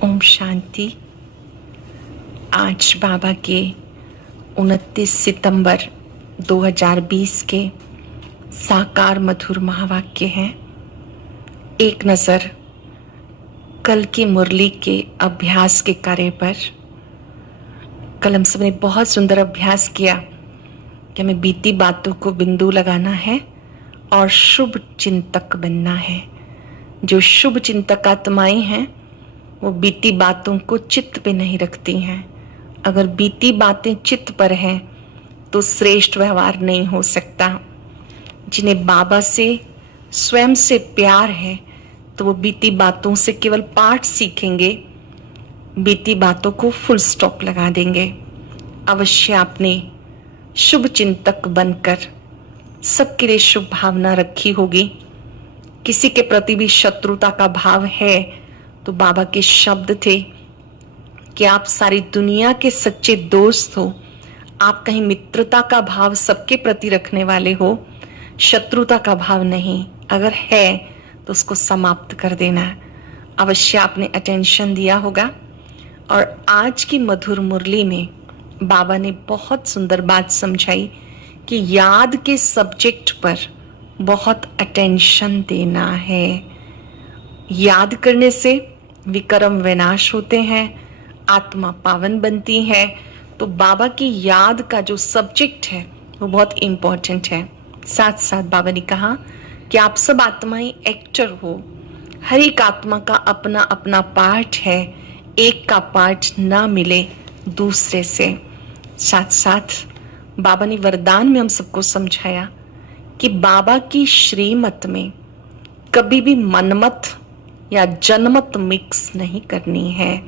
ओम शांति। आज बाबा के 29 सितंबर 2020 के साकार मधुर महावाक्य हैं। एक नज़र कल की मुरली के अभ्यास के कार्य पर। कल हम सबने बहुत सुंदर अभ्यास किया कि हमें बीती बातों को बिंदु लगाना है और शुभ चिंतक बनना है। जो शुभ चिंतक आत्माएं हैं वो बीती बातों को चित्त पे नहीं रखती हैं। अगर बीती बातें चित्त पर हैं तो श्रेष्ठ व्यवहार नहीं हो सकता। जिन्हें बाबा से स्वयं से प्यार है तो वो बीती बातों से केवल पाठ सीखेंगे, बीती बातों को फुल स्टॉप लगा देंगे। अवश्य आपने शुभ चिंतक बनकर सबके लिए शुभ भावना रखी होगी। किसी के प्रति भी शत्रुता का भाव है तो बाबा के शब्द थे कि आप सारी दुनिया के सच्चे दोस्त हो। आप कहीं मित्रता का भाव सबके प्रति रखने वाले हो, शत्रुता का भाव नहीं। अगर है तो उसको समाप्त कर देना। अवश्य आपने अटेंशन दिया होगा। और आज की मधुर मुरली में बाबा ने बहुत सुंदर बात समझाई कि याद के सब्जेक्ट पर बहुत अटेंशन देना है। याद करने से विक्रम विनाश होते हैं, आत्मा पावन बनती है। तो बाबा की याद का जो सब्जेक्ट है वो बहुत इम्पोर्टेंट है। साथ साथ बाबा ने कहा कि आप सब आत्माएं एक्टर हो। हर एक आत्मा का अपना अपना पार्ट है, एक का पार्ट ना मिले दूसरे से। साथ साथ बाबा ने वरदान में हम सबको समझाया कि बाबा की श्रीमत में कभी भी मनमत या जनमत मिक्स नहीं करनी है।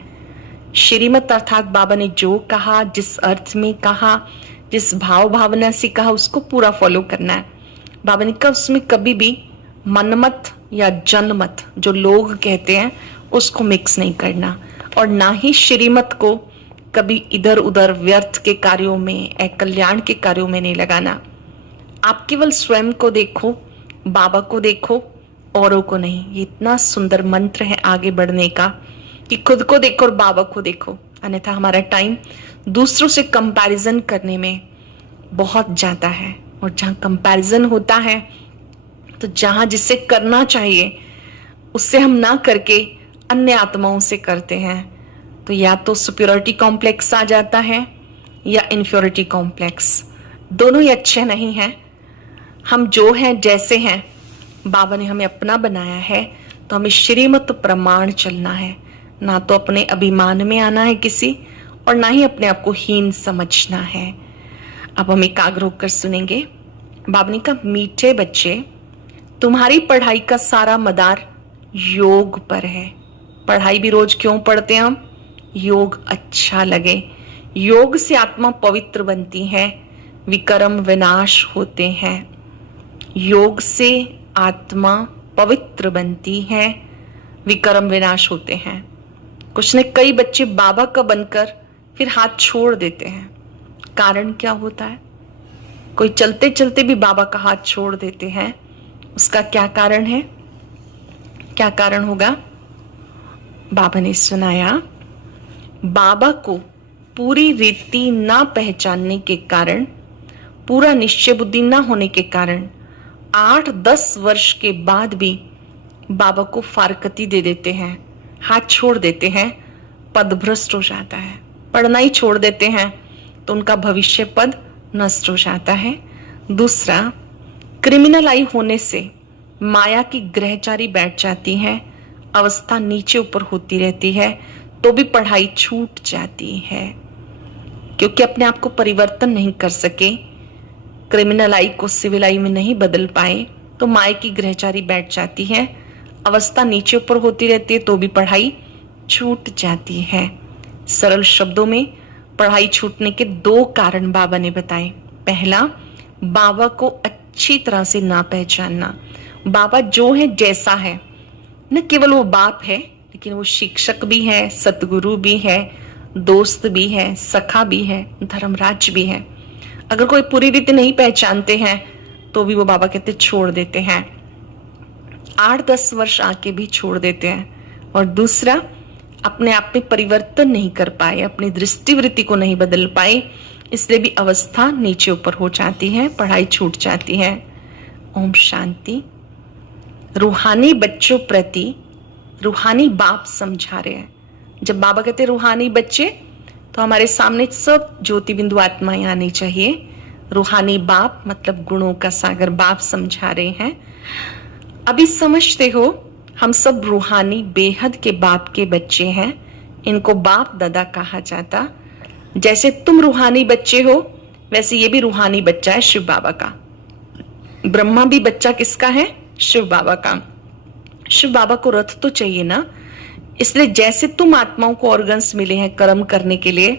श्रीमत अर्थात बाबा ने जो कहा, जिस अर्थ में कहा, जिस भाव भावना से कहा, उसको पूरा फॉलो करना है। बाबा ने कहा उसमें कभी भी मनमत या जनमत जो लोग कहते हैं उसको मिक्स नहीं करना, और ना ही श्रीमत को कभी इधर उधर व्यर्थ के कार्यों में, कल्याण के कार्यों में नहीं लगाना। आप केवल स्वयं को देखो, बाबा को देखो, औरों को नहीं। ये इतना सुंदर मंत्र है आगे बढ़ने का कि खुद को देखो और बाबा को देखो। अन्यथा हमारा टाइम दूसरों से कंपैरिजन करने में बहुत जाता है, और जहाँ कंपैरिजन होता है तो जहाँ जिससे करना चाहिए उससे हम ना करके अन्य आत्माओं से करते हैं, तो या तो सुपीरियरिटी कॉम्प्लेक्स आ जाता है या इन्फ्योरिटी कॉम्प्लेक्स। दोनों ही अच्छे नहीं हैं। हम जो हैं, जैसे हैं, बाबा ने हमें अपना बनाया है तो हमें श्रीमत प्रमाण चलना है। ना तो अपने अभिमान में आना है किसी, और ना ही अपने आप को हीन समझना है। अब हम एकाग्र होकर सुनेंगे। बाबा ने कहा, मीठे बच्चे, तुम्हारी पढ़ाई का सारा मदार योग पर है। पढ़ाई भी रोज क्यों पढ़ते हैं हम? योग अच्छा लगे। योग से आत्मा पवित्र बनती है, विक्रम विनाश होते हैं। योग से आत्मा पवित्र बनती है, विक्रम विनाश होते हैं। कुछ ने कई बच्चे बाबा का बनकर फिर हाथ छोड़ देते हैं। कारण क्या होता है? कोई चलते चलते भी बाबा का हाथ छोड़ देते हैं। उसका क्या कारण है? क्या कारण होगा? बाबा ने सुनाया, बाबा को पूरी रीति ना पहचानने के कारण, पूरा निश्चय बुद्धि ना होने के कारण 8-10 वर्ष के बाद भी बाबा को फारकती दे देते हैं, हाथ छोड़ देते हैं, पद भ्रष्ट हो जाता है। पढ़ना ही छोड़ देते हैं तो उनका भविष्य पद नष्ट हो जाता है। दूसरा, क्रिमिनल आई होने से माया की ग्रहचारी बैठ जाती है, अवस्था नीचे ऊपर होती रहती है, तो भी पढ़ाई छूट जाती है, क्योंकि अपने आप को परिवर्तन नहीं कर सके, क्रिमिनल आई को सिविल आई में नहीं बदल पाए, तो माया की ग्रहचारी बैठ जाती है, अवस्था नीचे ऊपर होती रहती है, तो भी पढ़ाई छूट जाती है। सरल शब्दों में पढ़ाई छूटने के 2 कारण बाबा ने बताए। पहला, बाबा को अच्छी तरह से ना पहचानना। बाबा जो है, जैसा है, न केवल वो बाप है, लेकिन वो शिक्षक भी है, सतगुरु भी है, दोस्त भी है, सखा भी है, धर्मराज भी है। अगर कोई पूरी रीति नहीं पहचानते हैं तो भी वो बाबा कहते छोड़ देते हैं, 8-10 वर्ष आके भी छोड़ देते हैं। और दूसरा, अपने आप में परिवर्तन नहीं कर पाए, अपनी दृष्टिवृत्ति को नहीं बदल पाए, इसलिए भी अवस्था नीचे ऊपर हो जाती है, पढ़ाई छूट जाती है। ओम शांति। रूहानी बच्चों प्रति रूहानी बाप समझा रहे हैं। जब बाबा कहते रूहानी बच्चे, तो हमारे सामने सब ज्योति बिंदु आत्माएं आनी चाहिए। रूहानी बाप मतलब गुणों का सागर बाप समझा रहे हैं। अभी समझते हो हम सब रूहानी बेहद के बाप के बच्चे हैं। इनको बाप दादा कहा जाता। जैसे तुम रूहानी बच्चे हो, वैसे ये भी रूहानी बच्चा है शिव बाबा का। ब्रह्मा भी बच्चा किसका है? शिव बाबा का। शिव बाबा को रथ तो चाहिए ना, इसलिए जैसे तुम आत्माओं को ऑर्गन्स मिले हैं कर्म करने के लिए,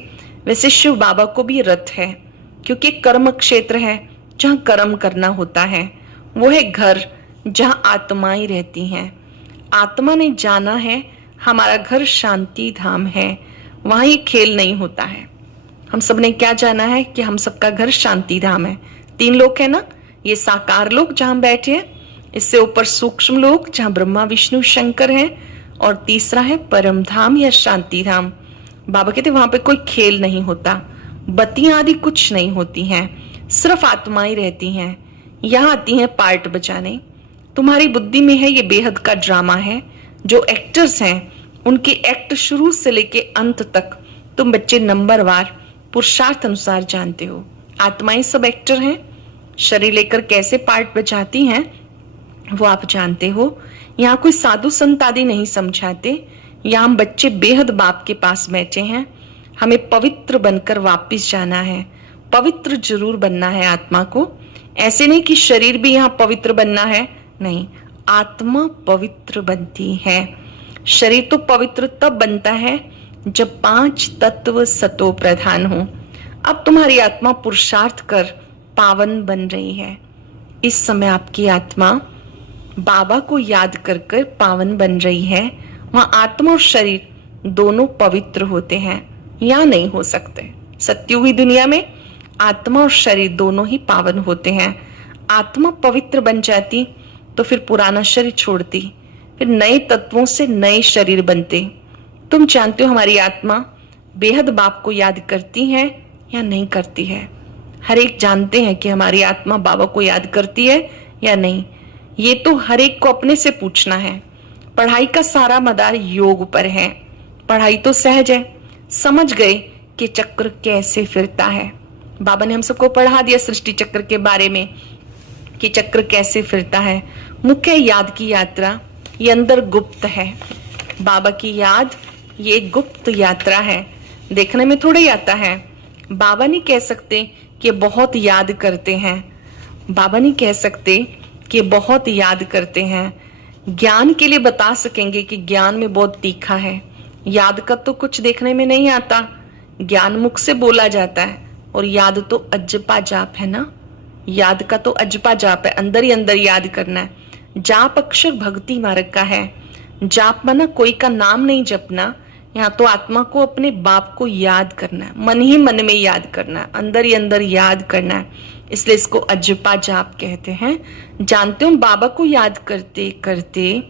वैसे शिव बाबा को भी रथ है, क्योंकि कर्म क्षेत्र है जहां कर्म करना होता है। वो है घर जहां आत्माएं रहती हैं। आत्मा ने जाना है हमारा घर शांति धाम है, वहां ये खेल नहीं होता है। हम सब ने क्या जाना है कि हम सबका घर शांति धाम है। 3 लोक है ना, ये साकार लोक जहां बैठे हैं, इससे ऊपर सूक्ष्म लोक जहां ब्रह्मा विष्णु शंकर हैं, और तीसरा है परम धाम या शांति धाम। बाबा कहते वहां पे कोई खेल नहीं होता, बत्तियां आदि कुछ नहीं होती हैं, सिर्फ आत्माएं रहती हैं। यहाँ आती हैं पार्ट बजाने। तुम्हारी बुद्धि में है ये बेहद का ड्रामा है। जो एक्टर्स हैं उनके एक्ट शुरू से लेके अंत तक तुम बच्चे नंबरवार पुरुषार्थ अनुसार जानते हो। आत्माएं सब एक्टर हैं, शरीर लेकर कैसे पार्ट बजाती हैं वो आप जानते हो। यहाँ कोई साधु संत आदि नहीं समझाते। यहाँ हम बच्चे बेहद बाप के पास बैठे हैं। हमें पवित्र बनकर वापस जाना है। पवित्र जरूर बनना है आत्मा को। ऐसे नहीं कि शरीर भी यहाँ पवित्र बनना है, नहीं, आत्मा पवित्र बनती है। शरीर तो पवित्र तब बनता है जब 5 तत्व सतो प्रधान हो। अब तुम्हारी आत्मा पुरुषार्थ कर पावन बन रही है। इस समय आपकी आत्मा बाबा को याद कर कर पावन बन रही है। वहां आत्मा और शरीर दोनों पवित्र होते हैं, या नहीं हो सकते। सत्युगी दुनिया में आत्मा और शरीर दोनों ही पावन होते हैं। आत्मा पवित्र बन जाती तो फिर पुराना शरीर छोड़ती, फिर नए तत्वों से नए शरीर बनते। तुम जानते हो हमारी आत्मा बेहद बाप को याद करती है या नहीं करती है। हर एक जानते हैं कि हमारी आत्मा बाबा को याद करती है या नहीं। ये तो हर एक को अपने से पूछना है। पढ़ाई का सारा मदार योग पर है। पढ़ाई तो सहज है, समझ गए कि चक्र कैसे फिरता है। बाबा ने हम सबको पढ़ा दिया सृष्टि चक्र के बारे में कि चक्र कैसे फिरता है। मुख्य याद की यात्रा ये अंदर गुप्त है। बाबा की याद ये गुप्त यात्रा है, देखने में थोड़ा ही आता है। बाबा नहीं कह सकते कि बहुत याद करते हैं। बाबा नहीं कह सकते कि बहुत याद करते हैं। ज्ञान के लिए बता सकेंगे कि ज्ञान में बहुत तीखा है। याद का तो कुछ देखने में नहीं आता, ज्ञान मुख से बोला जाता है, और याद तो अजपा जाप है ना। याद का तो अजपा जाप है, अंदर ही अंदर याद करना है। जाप अक्षर भक्ति मार्ग का है। जाप माना कोई का नाम नहीं जपना, यहाँ तो आत्मा को अपने बाप को याद करना है, मन ही मन में याद करना है, अंदर ही अंदर याद करना है। इसलिए इसको अजपा जाप कहते हैं। जानते हो बाबा को याद करते करते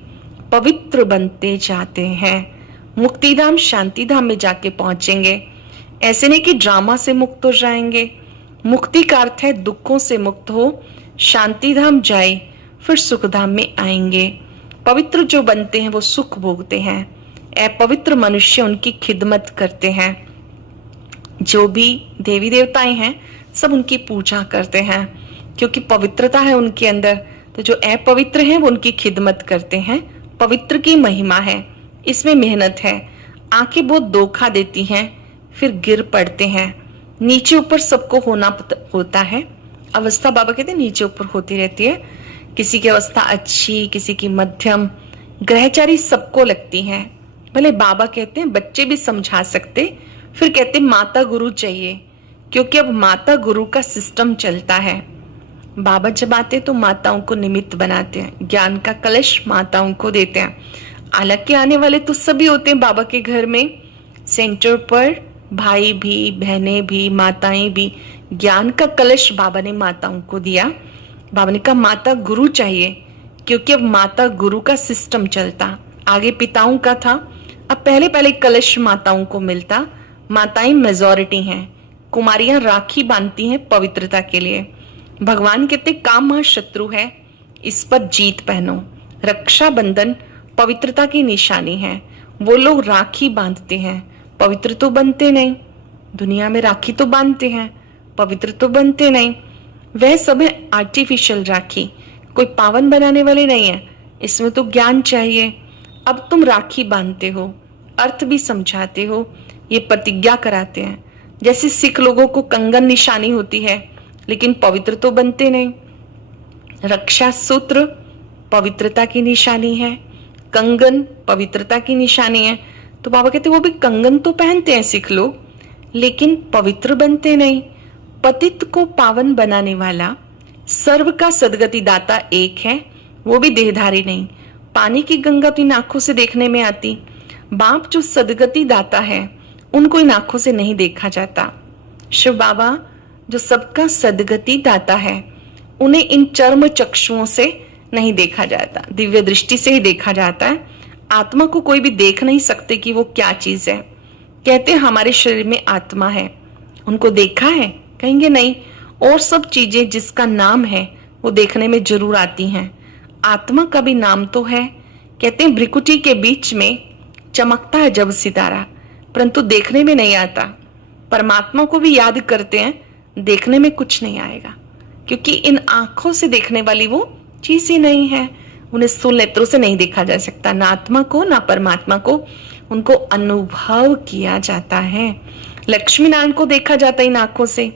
पवित्र बनते जाते हैं। मुक्तिधाम शांतिधाम में जाके पहुंचेंगे। ऐसे नहीं कि ड्रामा से मुक्त हो जाएंगे। मुक्ति का अर्थ है दुखों से मुक्त हो, शांतिधाम जाए, फिर सुखधाम में आएंगे। पवित्र जो बनते हैं वो सुख भोगते हैं। अपवित्र मनुष्य उनकी खिदमत करते हैं। जो भी देवी देवताएं हैं सब उनकी पूजा करते हैं, क्योंकि पवित्रता है उनके अंदर। तो जो अपवित्र हैं वो उनकी खिदमत करते हैं। पवित्र की महिमा है, इसमें मेहनत है। आंखें बहुत धोखा देती हैं, फिर गिर पड़ते हैं। नीचे ऊपर सबको होता है। अवस्था बाबा कहते हैं नीचे ऊपर होती रहती है। किसी की अवस्था अच्छी, किसी की मध्यम, ग्रहचारी सबको लगती है। भले बाबा कहते हैं बच्चे भी समझा सकते, फिर कहते माता गुरु चाहिए, क्योंकि अब माता गुरु का सिस्टम चलता है। बाबा जब आते तो माताओं को निमित्त बनाते हैं, ज्ञान का कलश माताओं को देते हैं। अलग के आने वाले तो सभी होते हैं बाबा के घर में। सेंटर पर भाई भी, बहनें भी, माताएं भी। ज्ञान का कलश बाबा ने माताओं को दिया। बाबा ने कहा माता गुरु चाहिए, क्योंकि अब माता गुरु का सिस्टम चलता। आगे पिताओं का था, अब पहले पहले कलश माताओं को मिलता, माताएं मेजॉरिटी हैं, कुमारियां राखी बांधती हैं पवित्रता के लिए। भगवान कहते काम महाशत्रु है, इस पर जीत पहनो। रक्षाबंधन पवित्रता की निशानी है। वो लोग राखी बांधते हैं, पवित्र तो बनते नहीं। दुनिया में राखी तो बांधते हैं, पवित्र तो बनते नहीं। वह सब है आर्टिफिशियल राखी, कोई पावन बनाने वाले नहीं है। इसमें तो ज्ञान चाहिए। अब तुम राखी बांधते हो, अर्थ भी समझाते हो, ये प्रतिज्ञा कराते हैं। जैसे सिख लोगों को कंगन निशानी होती है, लेकिन पवित्र तो बनते नहीं। रक्षा सूत्र पवित्रता की निशानी है, कंगन पवित्रता की निशानी है। तो बाबा कहते वो भी कंगन तो पहनते हैं सिख लोग, लेकिन पवित्र बनते नहीं। पतित को पावन बनाने वाला सर्व का सदगति दाता एक है, वो भी देहधारी नहीं। पानी की गंगा तो इन आंखों से देखने में आती, बाप जो सदगति दाता है उनको इन आंखों से नहीं देखा जाता। शिव बाबा जो सबका सदगति दाता है, उन्हें इन चर्म चक्षुओं से नहीं देखा जाता, दिव्य दृष्टि से ही देखा जाता है। आत्मा को कोई भी देख नहीं सकते कि वो क्या चीज है। कहते हैं हमारे शरीर में आत्मा है, उनको देखा है? कहेंगे नहीं। और सब चीजें जिसका नाम है वो देखने में जरूर आती हैं। आत्मा का भी नाम तो है। कहते हैं भ्रिकुटी के बीच में चमकता है जब सितारा, परंतु देखने में नहीं आता। परमात्मा को भी याद करते हैं, देखने में कुछ नहीं आएगा, क्योंकि इन आंखों से देखने वाली वो चीज ही नहीं है। उन्हें स्थूल नेत्रों से नहीं देखा जा सकता, ना आत्मा को ना परमात्मा को। उनको अनुभव किया जाता है। लक्ष्मी नारायण को देखा जाता है इन आंखों से।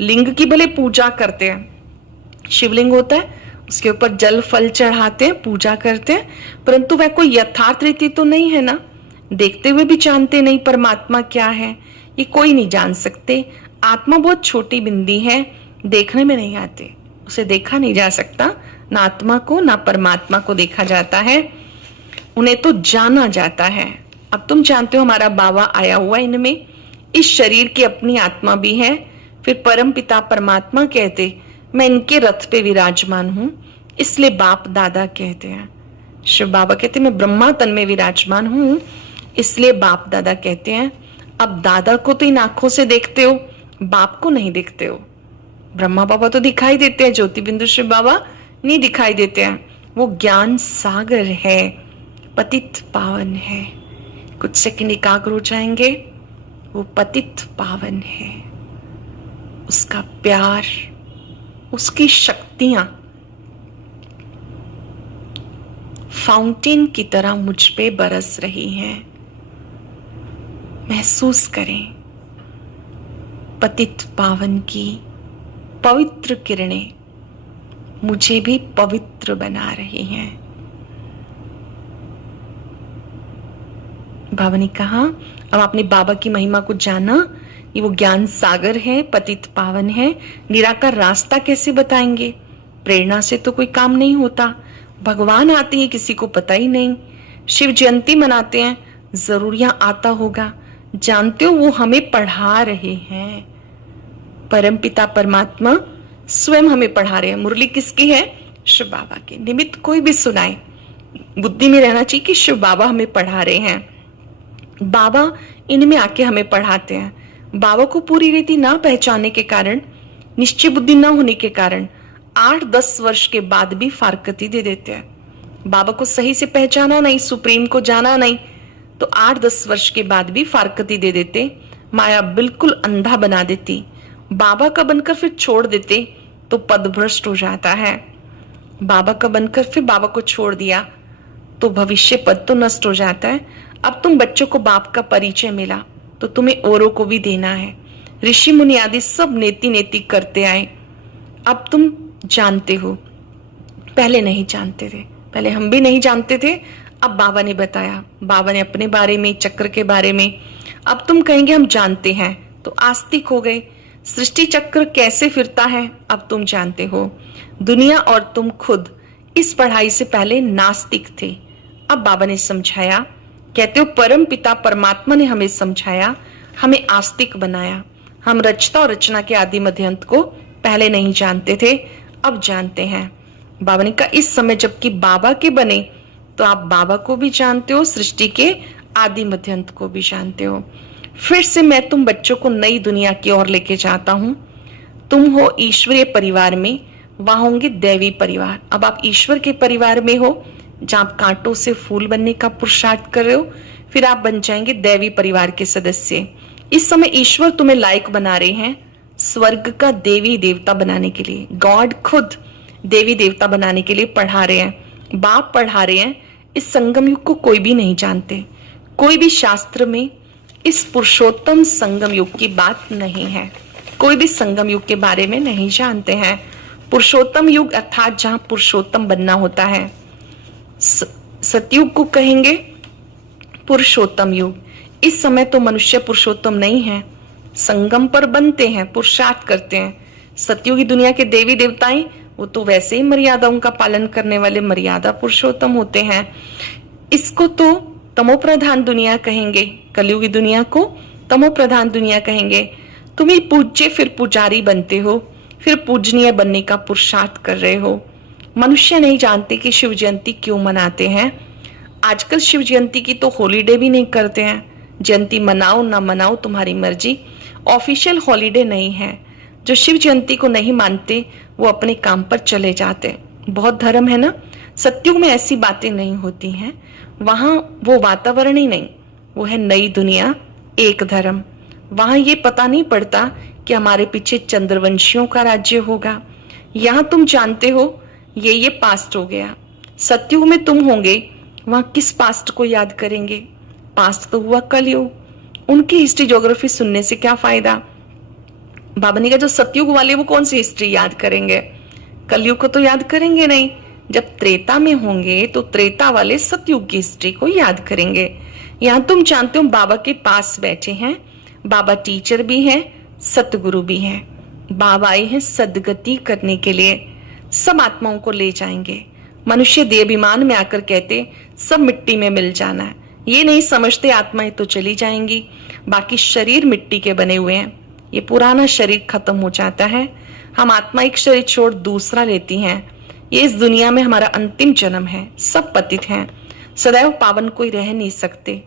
लिंग की भले पूजा करते हैं, शिवलिंग होता है, उसके ऊपर जल फल चढ़ाते हैं, पूजा करते हैं, परंतु वह कोई यथार्थ रीति तो नहीं है ना। देखते हुए भी जानते नहीं परमात्मा क्या है, ये कोई नहीं जान सकते। आत्मा बहुत छोटी बिंदी है, देखने में नहीं आते, उसे देखा नहीं जा सकता। ना आत्मा को ना परमात्मा को देखा जाता है, उन्हें तो जाना जाता है। अब तुम जानते हो हमारा बाबा आया हुआ इनमें, इस शरीर की अपनी आत्मा भी है। फिर परम पिता परमात्मा कहते मैं इनके रथ पे विराजमान हूं, इसलिए बाप दादा कहते हैं। शिव बाबा कहते मैं ब्रह्मा तन में विराजमान हूं, इसलिए बाप दादा कहते हैं। अब दादा को तो इन आंखों से देखते हो, बाप को नहीं देखते हो। ब्रह्मा बाबा तो दिखाई देते हैं, ज्योति बिंदु शिव बाबा नहीं दिखाई देते हैं। वो ज्ञान सागर है, पतित पावन है। कुछ सेकंड एकाग्र हो जाएंगे। वो पतित पावन है, उसका प्यार, उसकी शक्तियां फाउंटेन की तरह मुझ पे बरस रही हैं। महसूस करें पतित पावन की पवित्र किरणें मुझे भी पवित्र बना रही हैं। बाबा ने कहा अब आपने बाबा की महिमा को जाना, ये वो ज्ञान सागर है, पतित पावन है। निराकार रास्ता कैसे बताएंगे? प्रेरणा से तो कोई काम नहीं होता। भगवान आते हैं किसी को पता ही नहीं। शिव जयंती मनाते हैं, जरूर यहां आता होगा। जानते हो वो हमें पढ़ा रहे हैं, परम पिता परमात्मा स्वयं हमें पढ़ा रहे हैं। मुरली किसकी है? शिव बाबा की। निमित्त कोई भी सुनाए, बुद्धि में रहना चाहिए कि शिव बाबा हमें पढ़ा रहे हैं। बाबा इनमें आके हमें पढ़ाते हैं। बाबा को पूरी रीति ना पहचानने के कारण, निश्चय बुद्धि ना होने के कारण 8-10 वर्ष के बाद भी फारकती दे देते हैं। बाबा को सही से पहचाना नहीं, सुप्रीम को जाना नहीं, तो 8-10 वर्ष के बाद भी फारकती दे देते। माया बिल्कुल अंधा बना देती। बाबा का बनकर फिर छोड़ देते तो पद भ्रष्ट हो जाता है। बाबा का बनकर फिर बाबा को छोड़ दिया तो भविष्य पद तो नष्ट हो जाता है। अब तुम बच्चों को बाप का परिचय मिला तो तुम्हें औरों को भी देना है। ऋषि मुनि आदि सब नेति नेति करते आए, अब तुम जानते हो। पहले नहीं जानते थे, पहले हम भी नहीं जानते थे। अब बाबा ने बताया, बाबा ने अपने बारे में, चक्र के बारे में। अब तुम कहेंगे हम जानते हैं, तो आस्तिक हो गए। सृष्टि चक्र कैसे फिरता है अब तुम जानते हो। दुनिया और तुम खुद इस पढ़ाई से पहले नास्तिक थे, अब बाबा ने समझाया। कहते हो परम पिता परमात्मा ने हमें समझाया, हमें आस्तिक बनाया। हम रचता और रचना के आदि मध्य अंत को पहले नहीं जानते थे, अब जानते हैं। बाबा ने कहा इस समय जबकि बाबा के बने तो आप बाबा को भी जानते हो, सृष्टि के आदि मध्य अंत को भी जानते हो। फिर से मैं तुम बच्चों को नई दुनिया की ओर लेके जाता हूं। तुम हो ईश्वरीय परिवार में, वहां होंगे दैवी परिवार। अब आप ईश्वर के परिवार में हो, जहां आप कांटों से फूल बनने का पुरुषार्थ कर रहे हो, फिर आप बन जाएंगे दैवी परिवार के सदस्य। इस समय ईश्वर तुम्हें लायक बना रहे हैं स्वर्ग का देवी देवता बनाने के लिए। गॉड खुद देवी देवता बनाने के लिए पढ़ा रहे हैं, बाप पढ़ा रहे हैं। इस संगम युग को कोई भी नहीं जानते, कोई भी शास्त्र में इस पुरुषोत्तम संगम युग की बात नहीं है, कोई भी संगम युग के बारे में नहीं जानते हैं। पुरुषोत्तम युग अर्थात जहां पुरुषोत्तम बनना होता है। सतयुग को कहेंगे पुरुषोत्तम युग। इस समय तो मनुष्य पुरुषोत्तम नहीं है, संगम पर बनते हैं, पुरुषार्थ करते हैं। सतयुग की दुनिया के देवी देवताएं वो तो वैसे ही मर्यादाओं का पालन करने वाले मर्यादा पुरुषोत्तम होते हैं। इसको तो तमो प्रधान दुनिया कहेंगे, कलयुगी दुनिया को तमो प्रधान दुनिया कहेंगे। तुम ही पूज्य फिर पुजारी बनते हो, फिर पूजनीय बनने का पुरुषार्थ कर रहे हो। मनुष्य नहीं जानते कि शिव जयंती क्यों मनाते हैं। आजकल शिव जयंती की तो हॉलीडे भी नहीं करते हैं। जयंती मनाओ ना मनाओ तुम्हारी मर्जी, ऑफिशियल हॉलीडे नहीं है। जो शिव जयंती को नहीं मानते वो अपने काम पर चले जाते। बहुत धर्म है ना। सत्युग में ऐसी बातें नहीं होती हैं, वहां वो वातावरण ही नहीं, वो है नई दुनिया, एक धर्म। वहां ये पता नहीं पड़ता कि हमारे पीछे चंद्रवंशियों का राज्य होगा। यहां तुम जानते हो ये पास्ट हो गया। सत्युग में तुम होंगे, वहां किस पास्ट को याद करेंगे। पास्ट तो हुआ कलयुग, उनकी हिस्ट्री ज्योग्राफी सुनने से क्या फायदा। बाबा ने कहा जो सतयुग वाले वो कौन सी हिस्ट्री याद करेंगे, कलयुग को तो याद करेंगे नहीं। जब त्रेता में होंगे तो त्रेता वाले सतयुग की हिस्ट्री को याद करेंगे। यहां तुम जानते हो बाबा के पास बैठे हैं, बाबा टीचर भी हैं, सतगुरु भी हैं। बाबा आए हैं सदगति करने के लिए, सब आत्माओं को ले जाएंगे। मनुष्य देहाभिमान में आकर कहते सब मिट्टी में मिल जाना है, ये नहीं समझते आत्माएं तो चली जाएंगी, बाकी शरीर मिट्टी के बने हुए हैं। ये पुराना शरीर खत्म हो जाता है, हम आत्मा एक शरीर छोड़ दूसरा लेती हैं। ये इस दुनिया में हमारा अंतिम जन्म है। सब पतित हैं, सदैव पावन कोई रह नहीं सकते।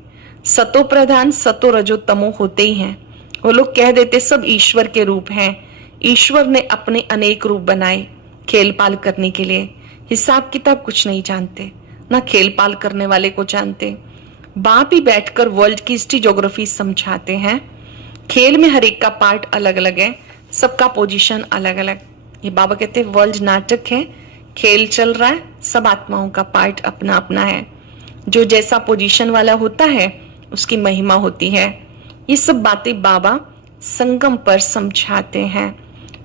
सतो प्रधान सतो रजो तमो होते ही हैं। वो लोग कह देते सब ईश्वर के रूप हैं। ईश्वर ने अपने अनेक रूप बनाए खेल पाल करने के लिए। हिसाब किताब कुछ नहीं जानते, ना खेल पाल करने वाले को जानते। बाप ही बैठकर वर्ल्ड की हिस्ट्री ज्योग्राफी समझाते हैं। खेल में हर एक का पार्ट अलग अलग है, सबका पोजीशन अलग अलग। ये बाबा कहते हैं वर्ल्ड नाटक है, खेल चल रहा है, सब आत्माओं का पार्ट अपना अपना है। जो जैसा पोजीशन वाला होता है उसकी महिमा होती है। ये सब बातें बाबा संगम पर समझाते हैं।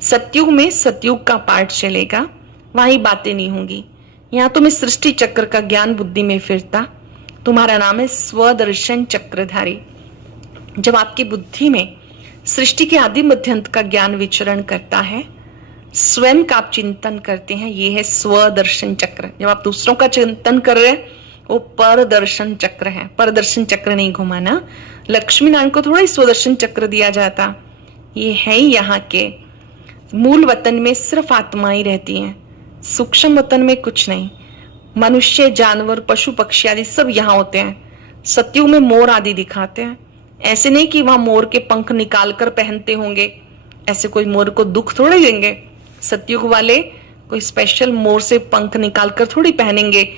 सतयुग में सतयुग का पार्ट चलेगा, वहीं बातें नहीं होंगी। यहाँ तुम इस सृष्टि चक्र का ज्ञान बुद्धि में फिरता, तुम्हारा नाम है स्वदर्शन चक्रधारी। जब आपकी बुद्धि में सृष्टि के आदि मध्यांत का ज्ञान विचरण करता है, स्वयं का आप चिंतन करते हैं, ये है स्वदर्शन चक्र। जब आप दूसरों का चिंतन कर रहे हैं वो परदर्शन चक्र है। परदर्शन चक्र नहीं घुमाना। लक्ष्मी नारायण को थोड़ा ही स्वदर्शन चक्र दिया जाता। ये है ही यहाँ के मूल वतन में सिर्फ आत्माएं रहती हैं, सूक्ष्म वतन में कुछ नहीं। मनुष्य जानवर पशु पक्षी आदि सब यहाँ होते हैं। सतयुग में मोर आदि दिखाते हैं। ऐसे नहीं कि वहां मोर के पंख निकाल कर पहनते होंगे, ऐसे कोई मोर को दुख थोड़े देंगे। सतयुग वाले कोई स्पेशल मोर से पंख निकाल कर थोड़ी पहनेंगे,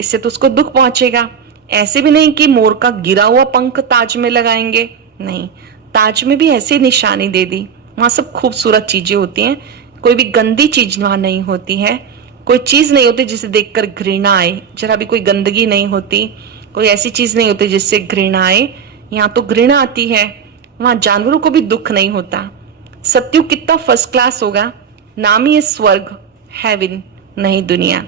इससे तो उसको दुख पहुंचेगा। ऐसे भी नहीं कि मोर का गिरा हुआ पंख ताज में लगाएंगे, नहीं, ताज में भी ऐसे निशानी दे दी। वहां सब खूबसूरत चीजें होती हैं, कोई भी गंदी चीज वहां नहीं होती है। कोई चीज नहीं होती जिसे देखकर घृणा आए, जरा भी कोई गंदगी नहीं होती, कोई ऐसी चीज नहीं होती जिससे घृणा आए। यहाँ तो घृणा आती है। वहां जानवरों को भी दुख नहीं होता। सतयुग कितना फर्स्ट क्लास होगा, नाम ही है स्वर्ग, हेवन, नहीं दुनिया।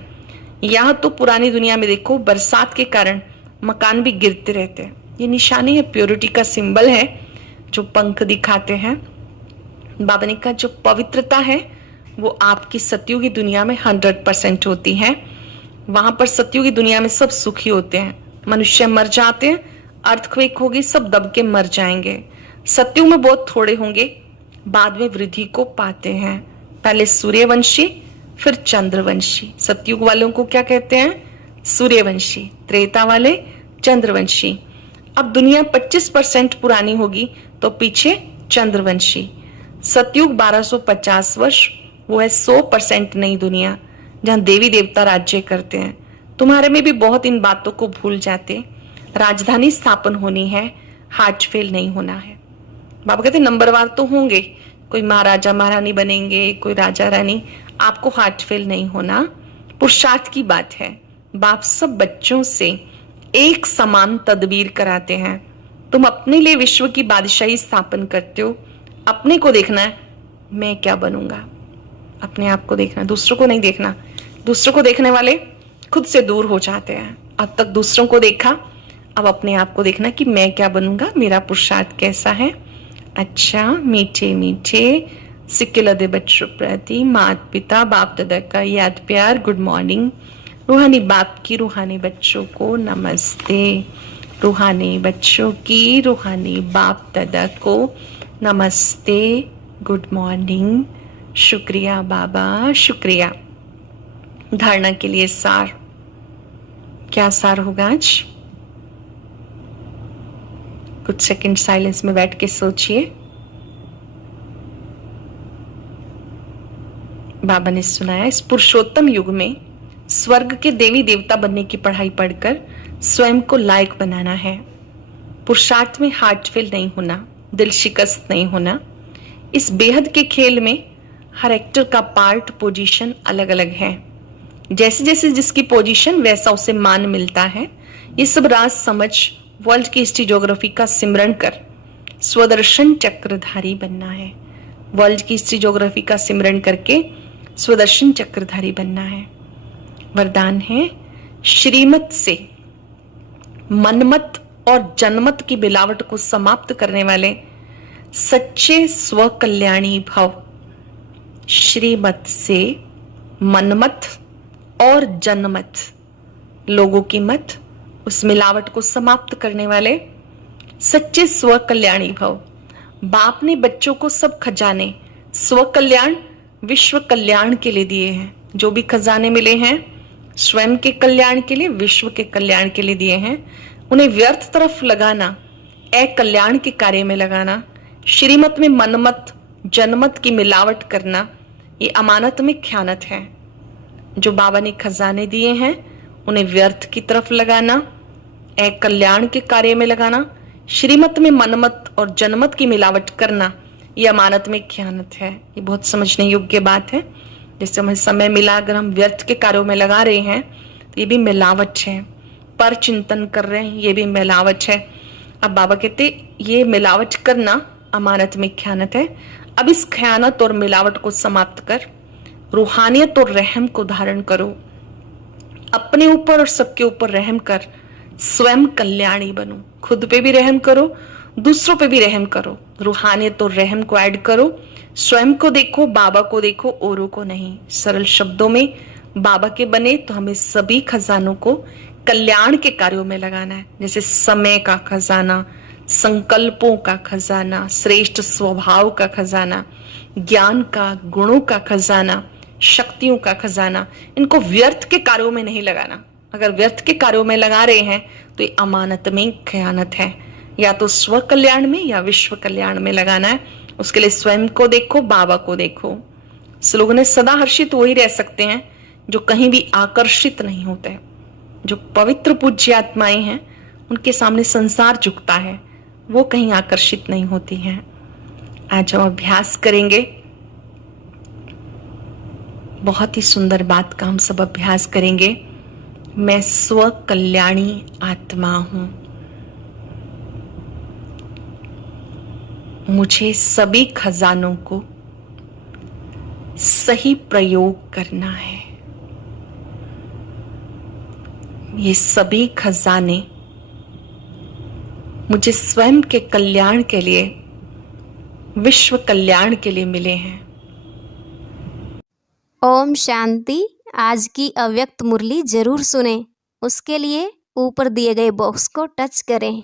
यहाँ तो पुरानी दुनिया में देखो बरसात के कारण मकान भी गिरते रहते हैं। ये निशानी है, प्योरिटी का सिंबल है, जो पंख दिखाते हैं। बाबा ने कहा जो पवित्रता है वो आपकी सतयुगी दुनिया में 100% होती है। वहां पर सतयुगी दुनिया में सब सुखी होते हैं। मनुष्य मर जाते हैं, अर्थक्वेक होगी, सब दब के मर जाएंगे। सतयुग में बहुत थोड़े होंगे, बाद में वृद्धि को पाते हैं। पहले सूर्यवंशी फिर चंद्रवंशी। सतयुग वालों को क्या कहते हैं? सूर्यवंशी। त्रेता वाले चंद्रवंशी। अब दुनिया 25% पुरानी होगी तो पीछे चंद्रवंशी। सतयुग 1250 वर्ष, वो है 100% नई दुनिया जहां देवी देवता राज्य करते हैं। तुम्हारे में भी बहुत इन बातों को भूल जाते। राजधानी स्थापन होनी है, हार्ट फेल नहीं होना है। बाबा कहते नंबरवार तो होंगे, कोई महाराजा महारानी बनेंगे, कोई राजा रानी, आपको हार्ट फेल नहीं होना। पुरुषार्थ की बात है। बाप सब बच्चों से एक समान तदबीर कराते हैं। तुम अपने लिए विश्व की बादशाही स्थापन करते हो। अपने को देखना है, मैं क्या बनूंगा, अपने आप को देखना, दूसरों को नहीं देखना। दूसरों को देखने वाले खुद से दूर हो जाते हैं। अब तक दूसरों को देखा, अब अपने आप को देखना कि मैं क्या बनूंगा, मेरा पुरुषार्थ कैसा है। अच्छा, मीठे मीठे सिक्के लदे बच्चों प्रति माता पिता बाप दादा का याद प्यार, गुड मॉर्निंग। रूहानी बाप की रूहानी बच्चों को नमस्ते। रूहानी बच्चों की रूहानी बाप दादा को नमस्ते, गुड मॉर्निंग। शुक्रिया बाबा, शुक्रिया। धारणा के लिए सार, क्या सार होगा आज? कुछ सेकंड साइलेंस में बैठ के सोचिए। बाबा ने सुनाया, इस पुरुषोत्तम युग में स्वर्ग के देवी देवता बनने की पढ़ाई पढ़कर स्वयं को लायक बनाना है। पुरुषार्थ में हार्ट फेल नहीं होना, दिल शिकस्त नहीं होना। इस बेहद के खेल में हर एक्टर का पार्ट पोजीशन अलग अलग है। जैसे जैसे जिसकी पोजीशन वैसा उसे मान मिलता है। ये सब राज समझ वर्ल्ड की हिस्ट्री ज्योग्राफी का सिमरण कर स्वदर्शन चक्रधारी बनना है। वर्ल्ड की हिस्ट्री ज्योग्राफी का सिमरण करके स्वदर्शन चक्रधारी बनना है। वरदान है, श्रीमत से मनमत और जनमत की मिलावट को समाप्त करने वाले सच्चे स्व कल्याणी भव। श्रीमत से मनमत और जनमत, लोगों की मत, उस मिलावट को समाप्त करने वाले सच्चे स्व कल्याणी भव। बाप ने बच्चों को सब खजाने स्व कल्याण विश्व कल्याण के लिए दिए हैं। जो भी खजाने मिले हैं स्वयं के कल्याण के लिए, विश्व के कल्याण के लिए दिए हैं। उन्हें व्यर्थ तरफ लगाना, कल्याण के कार्य में लगाना, श्रीमत में मनमत जनमत की मिलावट करना, ये अमानत में ख्यानत है। जो बाबा ने खजाने दिए हैं उन्हें व्यर्थ की तरफ लगाना, कल्याण के कार्य में लगाना, श्रीमत में मनमत और जनमत की मिलावट करना, ये अमानत में ख्यानत है। ये बहुत समझने योग्य बात है। जैसे हमें समय मिला, अगर हम व्यर्थ के कार्यों में लगा रहे हैं तो ये भी मिलावट है। पर चिंतन कर रहे हैं, ये भी मिलावट है। अब बाबा कहते ये मिलावट करना अमानत में ख्यानत है। अब इस ख्यानत और मिलावट को समाप्त कर रूहानियत और रहम को धारण करो। अपने ऊपर और सबके ऊपर रहम कर स्वयं कल्याणी बनो। खुद पे भी रहम करो, दूसरों पे भी रहम करो। रूहानियत और रहम को ऐड करो। स्वयं को देखो, बाबा को देखो, औरों को नहीं। सरल शब्दों में बाबा के बने तो हमें सभी खजानों को कल्याण के कार्यों में लगाना है। जैसे समय का खजाना, संकल्पों का खजाना, श्रेष्ठ स्वभाव का खजाना, ज्ञान का, गुणों का खजाना, शक्तियों का खजाना, इनको व्यर्थ के कार्यों में नहीं लगाना। अगर व्यर्थ के कार्यों में लगा रहे हैं तो ये अमानत में खयानत है। या तो स्व कल्याण में या विश्व कल्याण में लगाना है। उसके लिए स्वयं को देखो, बाबा को देखो। श्लोक ने सदा हर्षित वही रह सकते हैं जो कहीं भी आकर्षित नहीं होते। जो पवित्र पूज्य आत्माएं हैं उनके सामने संसार झुकता है, वो कहीं आकर्षित नहीं होती हैं। आज हम अभ्यास करेंगे, बहुत ही सुंदर बात का हम सब अभ्यास करेंगे। मैं स्व कल्याणी आत्मा हूं। मुझे सभी खजानों को सही प्रयोग करना है। ये सभी खजाने मुझे स्वयं के कल्याण के लिए, विश्व कल्याण के लिए मिले हैं। ओम शांति। आज की अव्यक्त मुरली जरूर सुने। उसके लिए ऊपर दिए गए बॉक्स को टच करें।